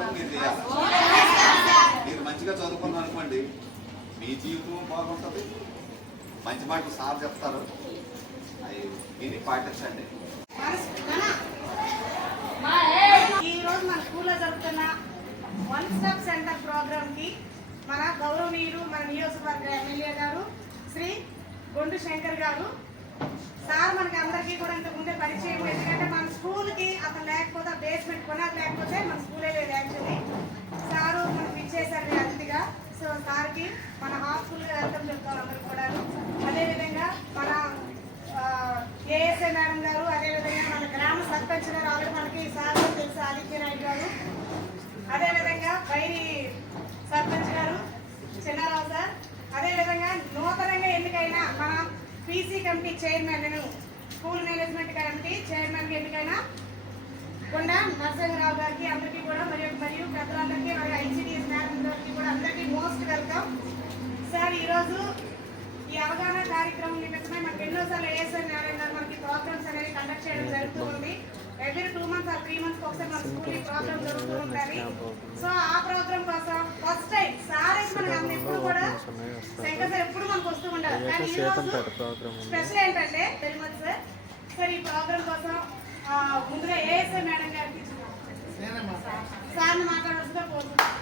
పని మీరు చేయాలి. మీరు మంచిగా చదువుకున్నారు అనుకోండి, మీ జీవితం బాగుంటుంది. మంచి మాటలు సార్ చెప్తారు, అవి విని పాటించండి. ఈరోజు మన స్కూల్లో జరుగుతున్న వన్ స్టాప్ సెంటర్ ప్రోగ్రామ్ కి మన గౌరవనీయులు, మన నియోజకవర్గ ఎమ్మెల్యే గారు శ్రీ గొండు శంకర్ గారు సార్ మనకి అందరికీ కూడా ఇంతకుముందే పరిచయం. ఎందుకంటే మన స్కూల్కి అతను లేకపోతే బేస్మెంట్ కొనాలి, లేకపోతే మన స్కూలే లేదు యాక్చువల్లీ. సారు మనకు ఇచ్చేసారు అతిథిగా. సో సార్కి మన హాస్టల్గా వెల్కమ్ చెప్తాం అందరికి కూడా. అదేవిధంగా మన ఏఎస్ఐ మేడం గారు, అదేవిధంగా మన గ్రామ సర్పంచ్ గారు ఆల్రెడీ మనకి సార్ తెలుసు ఆదిత్య నాయుడు గారు, అదేవిధంగా వైరి సర్పంచ్ గారు చిన్నారావు సార్, అదేవిధంగా నూతనంగా ఎన్నికైన మన PC committee chairman, school management committee చైర్మన్గా ఎన్నికైన కొండ నరసింహరావు గారికి అందరికీ కూడా మరియు పెద్దలందరికీ మరియు ఐసీడీఎస్ మేడం గారికి కూడా అందరికీ మోస్ట్ వెల్కమ్. సార్ ఈరోజు ఈ అవగాహన కార్యక్రమం నిమిత్తమే మనకి ఎన్నోసార్లు ఏఎస్ఐ మేడం గారు మనకి ప్రోగ్రామ్స్ అనేవి కండక్ట్ చేయడం జరుగుతూ ఉంది. ఎవ్రీ 2 months or 3 months ఒకసారి మన స్కూల్ ఈ ప్రోగ్రామ్ జరుగుతూ ఉంటుంది. సో ఆ ప్రోగ్రామ్ కోసం ఫస్ట్ టైం సార్ అయితే మనకి అన్ని ఎప్పుడు కూడా శంకర్ సార్ ఎప్పుడు మనకు వస్తూ ఉండాలి. కానీ స్పెషల్ ఏంటంటే వెరీ మచ్ సార్ ఈ ప్రోగ్రామ్ కోసం ముందుగా ఏఎస్ఐ మేడం గారికి సార్ని మాట్లాడాల్సిందిగా కోరుతున్నాను.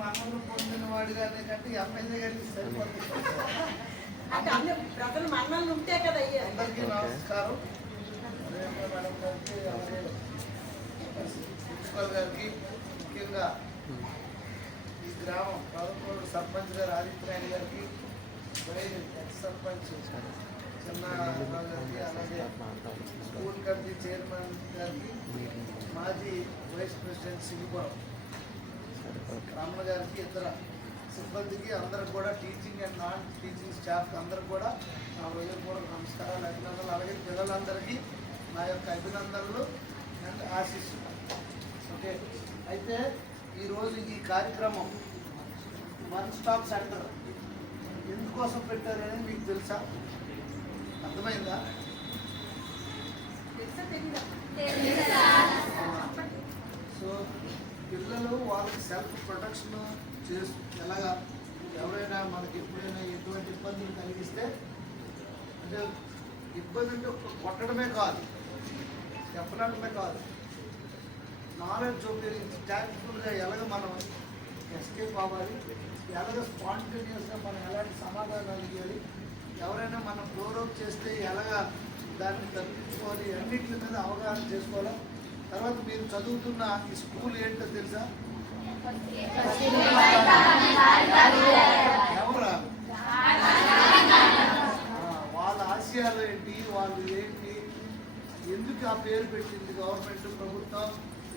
మనలు పొందిన వాడు కానీ కంటే ఎమ్మెల్యే గారికి సరిపోతుంది. ప్రజలు మనల్ని ఉంటే కదా. అందరికీ నమస్కారం. మేడం గారికి, అలాగే ప్రిన్సిపల్ గారికి, ముఖ్యంగా ఈ గ్రామం 11 సర్పంచ్ గారు ఆదిత్యనాయుడు గారికి, ఎక్స్ సర్పంచ్ చిన్నారావు గారికి, అలాగే స్కూల్ కమిటీ చైర్మన్ గారికి, మాజీ వైస్ ప్రెసిడెంట్ సింగిపురం రామన్న గారికి, ఇతర సిబ్బందికి అందరికి కూడా, teaching and non teaching staff అందరికి కూడా నా హృదయపూర్వక నమస్కారాలు, అభినందనలు. అలాగే పిల్లలందరికీ నా యొక్క అభినందనలు అండ్ ఆశీస్సులు. ఓకే, అయితే ఈరోజు ఈ కార్యక్రమం వన్ స్టాప్ సెంటర్ ఎందుకోసం పెట్టారనేది మీకు తెలుసా? అర్థమైందా? సో పిల్లలు వాళ్ళకి సెల్ఫ్ ప్రొటెక్షన్ చేసి ఎలాగా ఎవరైనా మనకి ఎప్పుడైనా ఎటువంటి ఇబ్బందులు కలిగిస్తే, అంటే ఇబ్బంది అంటే కొట్టడమే కాదు, చెప్పడమే కాదు, నాలెడ్జ్ ఉపయోగించి టాక్టికల్గా ఎలాగ మనం ఎస్కేప్ అవ్వాలి, ఎలాగ స్పాంటేనియస్గా మనం ఎలాంటి సమాధానాలు ఇవ్వాలి, ఎవరైనా మనం ప్రోరోక్ చేస్తే ఎలాగా దాన్ని తప్పించుకోవాలి, అన్నింటి మీద అవగాహన చేసుకోవాలి. తర్వాత మీరు చదువుతున్న ఈ స్కూల్ ఏంటో తెలుసా? ఎవరా వాళ్ళ ఆశయాలు ఏంటి, వాళ్ళు ఏంటి, ఎందుకు ఆ పేరు పెట్టింది గవర్నమెంట్, ప్రభుత్వం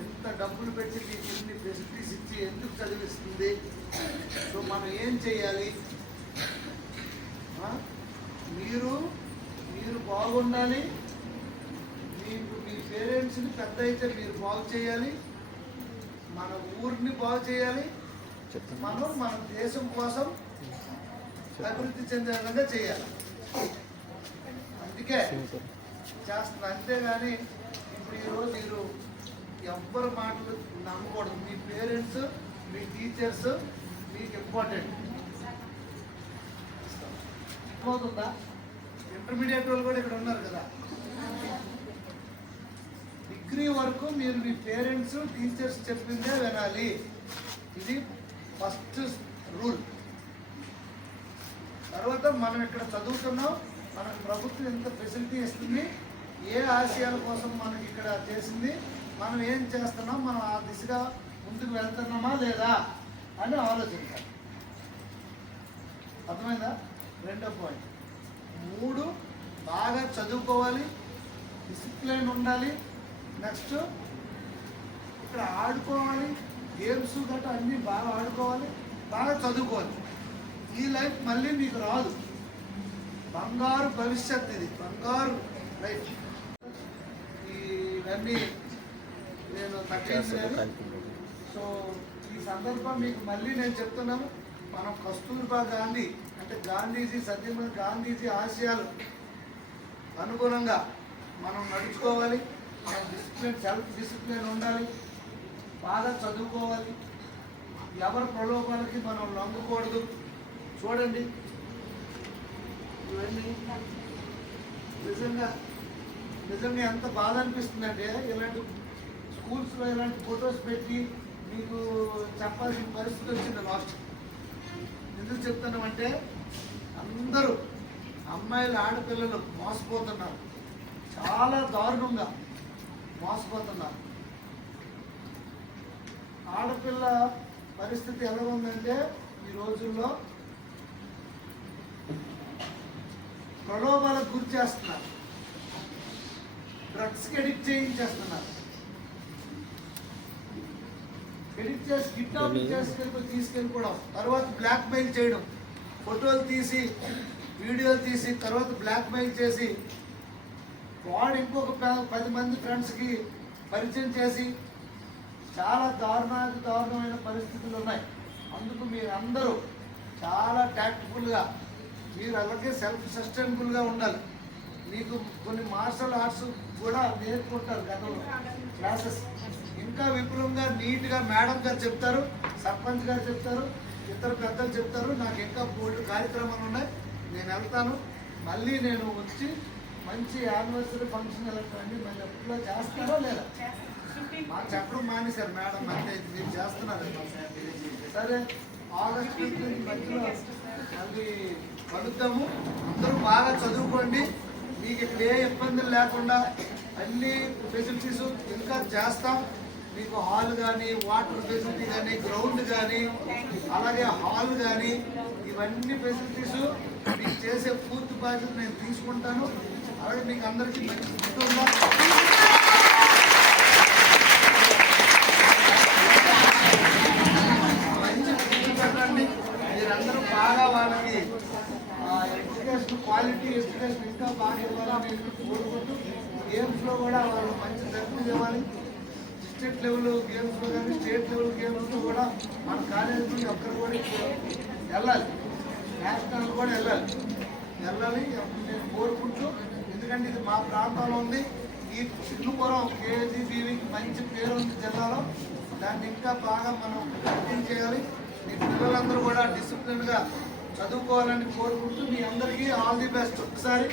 ఎంత డబ్బులు పెట్టి మీకు ఎన్ని ఫెసిలిటీస్ ఇచ్చి ఎందుకు చదివిస్తుంది, సో మనం ఏం చేయాలి, మీరు బాగుండాలి, మీ పేరెంట్స్ని పెద్ద అయితే మీరు బాగు చేయాలి, మన ఊరిని బాగు చేయాలి, మన దేశం కోసం అభివృద్ధి చెందే విధంగా చేయాలి. అందుకే చేస్తున్నా. అంతేగాని ఇప్పుడు ఈరోజు మీరు ఎవ్వరి మాటలు నమ్మకూడదు. మీ పేరెంట్స్, మీ టీచర్స్ మీకు ఇంపార్టెంట్. అర్థమవుతుందా? ఇంటర్మీడియట్ వాళ్ళు కూడా ఇక్కడ ఉన్నారు కదా. డిగ్రీ వరకు మీరు మీ పేరెంట్స్, టీచర్స్ చెప్పిందే వినాలి. ఇది ఫస్ట్ రూల్. తర్వాత మనం ఇక్కడ చదువుతున్నాం, మనకు ప్రభుత్వం ఎంత ఫెసిలిటీ ఇస్తుంది, ఏ ఆశయాల కోసం మనకి ఇక్కడ చేసింది, మనం ఏం చేస్తున్నాం, మనం ఆ దిశగా ముందుకు వెళ్తున్నామా లేదా అని ఆలోచించాలి. అర్థమైందా? రెండో పాయింట్. 3 బాగా చదువుకోవాలి, డిసిప్లిన్ ఉండాలి. నెక్స్ట్ ఇక్కడ ఆడుకోవాలి, గేమ్స్ గట్రా అన్నీ బాగా ఆడుకోవాలి, బాగా చదువుకోవాలి. ఈ లైఫ్ మళ్ళీ మీకు రాదు. బంగారు భవిష్యత్, ఇది బంగారు లైఫ్. ఇవన్నీ నేను తగ్గించలేదు. సో ఈ సందర్భం మీకు మళ్ళీ నేను చెప్తున్నాను, మనం కస్తూర్బా గాంధీ అంటే గాంధీజీ, సత్యమైన గాంధీజీ ఆశయాలు అనుగుణంగా మనం నడుచుకోవాలి. సెల్ఫ్ డిసిప్లిన్ ఉండాలి, బాగా చదువుకోవాలి, ఎవరి ప్రలోభాలకి మనం లొంగకూడదు. చూడండి ఇవన్నీ నిజంగా నిజంగా ఎంత బాధ అనిపిస్తుందంటే ఇలాంటి స్కూల్స్లో ఇలాంటి ఫొటోస్ పెట్టి మీకు చెప్పాల్సిన పరిస్థితి వచ్చింది లాస్ట్. ఎందుకు చెప్తున్నామంటే అందరూ అమ్మాయిలు ఆడపిల్లలు మోసపోతున్నారు, చాలా దారుణంగా మోసపోతున్నారు. ఆడపిల్ల పరిస్థితి ఎలా ఉందంటే ఈ రోజుల్లో ప్రలోభాలకు గురి చేస్తున్నారు, డ్రగ్స్కి ఎడిక్ట్ చేయించేస్తున్నారు. ఎడిక్ట్ చేసి కిడ్నాప్ తీసుకెళ్ళిపోవడం, తర్వాత బ్లాక్ మెయిల్ చేయడం, ఫోటోలు తీసి వీడియోలు తీసి తర్వాత బ్లాక్ మెయిల్ చేసి వాడు ఇంకొక 10 మంది ఫ్రెండ్స్కి పరిచయం చేసి చాలా దారుణమైన పరిస్థితులు ఉన్నాయి. అందుకు మీరు అందరూ చాలా టాక్టిఫుల్గా, మీరు అలాగే సెల్ఫ్ సస్టైనబుల్గా ఉండాలి. మీకు కొన్ని మార్షల్ ఆర్ట్స్ కూడా నేర్చుకుంటారు గతంలో క్లాసెస్, ఇంకా విపులంగా నీట్గా మేడం గారు చెప్తారు, సర్పంచ్ గారు చెప్తారు, ఇతర పెద్దలు చెప్తారు. నాకు ఇంకా 3 కార్యక్రమాలు ఉన్నాయి, నేను వెళ్తాను. మళ్ళీ నేను వచ్చి మంచి యానివర్సరీ ఫంక్షన్ వెళ్ళండి. మళ్ళీ ఎప్పుడో చేస్తారో లేదా మాకు చెప్పడం మానేశారు మేడం, అంటే మీరు చేస్తున్నారు. సరే ఆగస్ట్ 15 మధ్యలో మళ్ళీ కలుద్దాము. అందరూ బాగా చదువుకోండి, మీకు ఇక్కడ ఏ ఇబ్బందులు లేకుండా అన్ని ఫెసిలిటీస్ ఇంకా చేస్తాం. మీకు హాల్ కానీ, వాటర్ ఫెసిలిటీ కానీ, గ్రౌండ్ కానీ, అలాగే హాల్ కానీ, ఇవన్నీ ఫెసిలిటీస్ మీకు చేసే పూర్తి బాధ్యత నేను తీసుకుంటాను. అలాగే మీకు అందరికీ మంచి ఫుడ్ ఉందా, మంచి ఫుడ్ పెట్టండి. మీరందరూ బాగా వాళ్ళకి ఎడ్యుకేషన్, క్వాలిటీ ఎడ్యుకేషన్ ఇంకా బాగా ఇవ్వాలని కోరుకుంటూ గేమ్స్లో కూడా వాళ్ళు మంచి తరఫున ఇవ్వాలి. డిస్ట్రిక్ట్ లెవెల్ గేమ్స్లో కానీ స్టేట్ లెవెల్ గేమ్స్లో కూడా మన కాలేజీ నుండి ఒక్కరు కూడా వెళ్ళాలి, నేషనల్ కూడా వెళ్ళాలి నేను కోరుకుంటూ. ఎందుకంటే ఇది మా ప్రాంతంలో ఉంది. ఈ చిన్నపురం కేజీబీవీకి మంచి పేరు ఉంది జిల్లాలో, దాన్ని ఇంకా బాగా మనం కంటిన్యూ చేయాలి. మీ పిల్లలందరూ కూడా డిసిప్లిన్గా చదువుకోవాలని కోరుకుంటూ మీ అందరికీ ఆల్ ది బెస్ట్. ఒకసారి